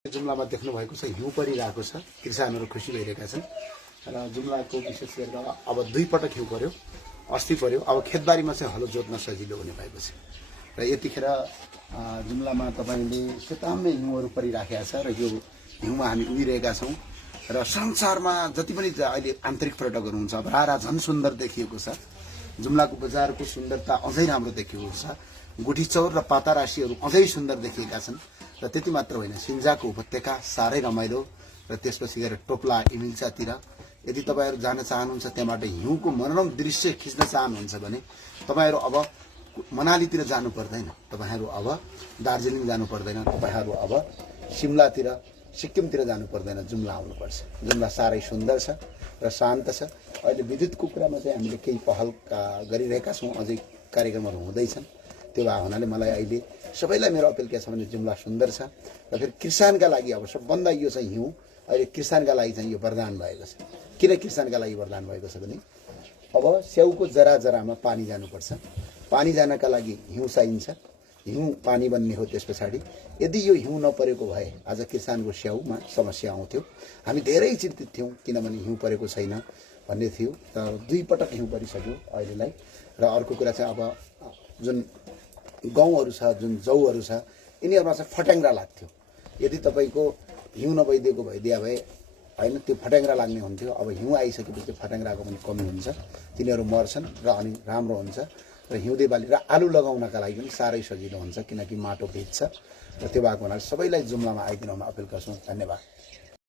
जुम्लामा देख्नु भएको छ हिउँ परिरहेको छ। किसानहरू खुसी भइरहेका छन् र जुम्लाको विशेष गरेर अब 2 पटक हिउँ पर्यो, अस्ति पर्यो। अब खेतबारीमा चाहिँ हलो जोत्न सजिलो हुने भएको छ र यतिखेर जुम्लामा तपाईले सेताम्बे हिउँहरू परिराखेका छ र यो हिउँमा हामी उभिरहेका छौं र संसारमा जति पनि अहिले आन्तरिक पर्यटकहरू हुन्छ रारा झन सुन्दर देखिएको छ। जुम्लाको बजारको सुन्दरता अझै राम्रो देखिएको छ। गुठीचौर र पातारासीहरू अझै सुन्दर देखिएका छन् र त्यति मात्र होइन, सिन्जाको उपत्यका सारै रमाइलो र त्यसपछि गएर टोप्ला इमिल्सातिर यदि तपाईहरु जान चाहनुहुन्छ, त्यहाँबाट हिउँको मनोरम दृश्य खिच्न चाहनुहुन्छ भने तपाईहरु अब मनालीतिर जानु पर्दैन, तपाईहरु अब दार्जिलिङ जानु पर्दैन, तपाईहरु अब शिमलातिर सिक्किमतिर जानु पर्दैन, जुम्ला आउनुपर्छ। जुम्ला सारै सुन्दर छ र शान्त छ। अहिले विद्युतको कुरामा चाहिँ हामीले केही पहल गरिरहेका छौं, अझै कार्यक्रमहरू हुँदैछन्। त्यो भएको हुनाले मलाई अहिले सबैलाई मेरो अपिल के छ भने जुम्ला सुन्दर छ र फेरि किसानका लागि अब सबभन्दा यो चाहिँ हिउँ अहिले किसानका लागि चाहिँ यो वरदान भएको छ। किन किसानका लागि वरदान भएको छ भने अब स्याउको जरा जरामा पानी जानुपर्छ। पानी जानका लागि हिउँ चाहिन्छ। हिउँ पानी बन्ने हो। त्यसपछि यदि यो हिउँ नपरेको भए आज किसानको स्याउमा समस्या आउँथ्यो। हामी धेरै चिन्तित थियौं किनभने हिउँ परेको छैन भन्ने थियो। तर 2 पटक हिउँ परिसक्यो अहिलेलाई। र अर्को कुरा चाहिँ अब जुन गाउँहरू छ, जुन जौहरू छ, यिनीहरुमा चाहिँ फट्याङ्ग्रा लाग्थ्यो। यदि तपाईको हिउँ नभइदिएको भइदिया भए हैन त्यो फट्याङ्ग्रा लाग्ने हुन्थ्यो। अब हिउँ आइसकेपछि फट्याङ्ग्राको पनि कमी हुन्छ, तिनीहरु मर्छन् र अनि राम्रो हुन्छ। र हिउँदे बाली र आलु लगाउनका लागि पनि सारै सजिलो हुन्छ किनकि माटो भिज्छ र त्यो भएको हुनाले सबैलाई जुम्लामा आइदिनमा अपिल गर्छु। धन्यवाद।